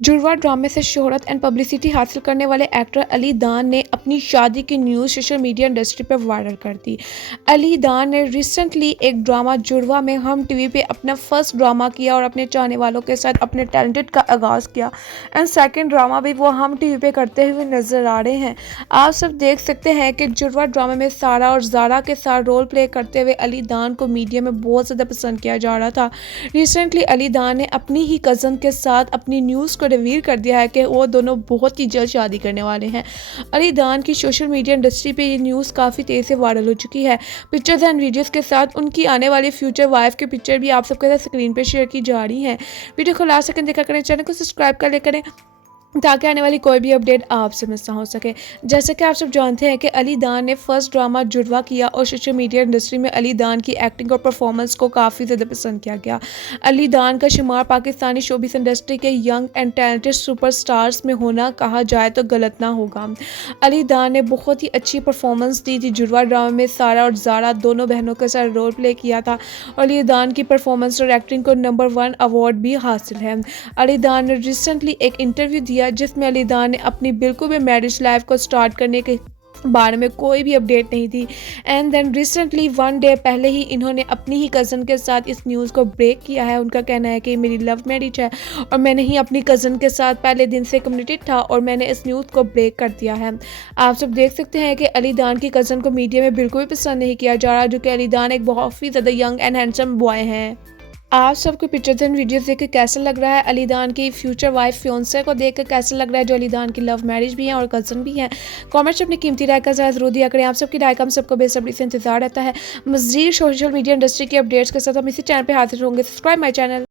जुड़वा ड्रामे से शोहरत एंड पब्लिसिटी हासिल करने वाले एक्टर अली दान ने अपनी शादी की न्यूज़ सोशल मीडिया इंडस्ट्री पर वायरल कर दी। अली दान ने रिसेंटली एक ड्रामा जुड़वा में हम टीवी पे अपना फर्स्ट ड्रामा किया और अपने चाहने वालों के साथ अपने टैलेंटेड का आगाज़ किया। एंड सेकंड ड्रामा भी वो हम टीवी पे करते हुए नजर आ रहे हैं। आप सब देख सकते हैं कि जुड़वा ड्रामे में सारा और ज़ारा के साथ रोल प्ले करते हुए अली दान को मीडिया में बहुत ज़्यादा पसंद किया जा रहा था। रिसेंटली अली दान ने अपनी ही कज़न के साथ अपनी न्यूज़ रिवील कर दिया है कि वो दोनों बहुत ही जल्द शादी करने वाले हैं। अली दान की सोशल मीडिया इंडस्ट्री पे ये न्यूज़ काफ़ी तेज़ से वायरल हो चुकी है। पिक्चर्स एंड वीडियोस के साथ उनकी आने वाली फ्यूचर वाइफ की पिक्चर भी आप सबके साथ स्क्रीन पे शेयर की जा रही है। वीडियो को लास्ट सेकंड देखा करें, चैनल को सब्सक्राइब कर ले करें ताकि आने वाली कोई भी अपडेट आपसे मिस ना हो सके। जैसे कि आप सब जानते हैं कि अली दान ने फर्स्ट ड्रामा जुड़वा किया और सोशल मीडिया इंडस्ट्री में अली दान की एक्टिंग और परफॉर्मेंस को काफ़ी ज़्यादा पसंद किया गया। अली दान का शुमार पाकिस्तानी शोबिस इंडस्ट्री के यंग एंड टैलेंटेड सुपरस्टार्स में होना कहा जाए तो गलत ना होगा। अली दान ने बहुत ही अच्छी परफॉर्मेंस दी थी। जुड़वा ड्रामा में सारा और ज़ारा दोनों बहनों के साथ रोल प्ले किया था और अली दान की परफॉर्मेंस और एक्टिंग को नंबर 1 अवार्ड भी हासिल है। अली दान ने रिसेंटली एक इंटरव्यू दिया जिसमें अली दान ने अपनी बिल्कुल भी मैरिज लाइफ को स्टार्ट करने के बारे में कोई भी अपडेट नहीं दी। एंड देन रिसेंटली 1 डे पहले ही इन्होंने अपनी ही कज़न के साथ इस न्यूज़ को ब्रेक किया है। उनका कहना है कि मेरी लव मैरिज है और मैंने ही अपनी कज़न के साथ पहले दिन से कम्युनिकेट था और मैंने इस न्यूज़ को ब्रेक कर दिया है। आप सब देख सकते हैं कि अली दान की कज़न को मीडिया में बिल्कुल भी पसंद नहीं किया जा रहा, जो कि अली दान एक बहुत ही ज़्यादा यंग एंड हैंडसम बॉय हैं। आप सबको पिक्चर्स एंड वीडियोस देख के कैसा लग रहा है? अली दान की फ्यूचर वाइफ फियोंसे को देख कर कैसा लग रहा है, जो अली दान की लव मैरिज भी है और कज़न भी है? कमेंट्स में अपनी कीमती राय का ज़रूर दिया करें। आप सबकी राय का हम सबको बेसब्री से इंतजार रहता है। मज़ीद सोशल मीडिया इंडस्ट्री की अपडेट्स के साथ हम इसी चैनल पे हाजिर होंगे। Subscribe my channel.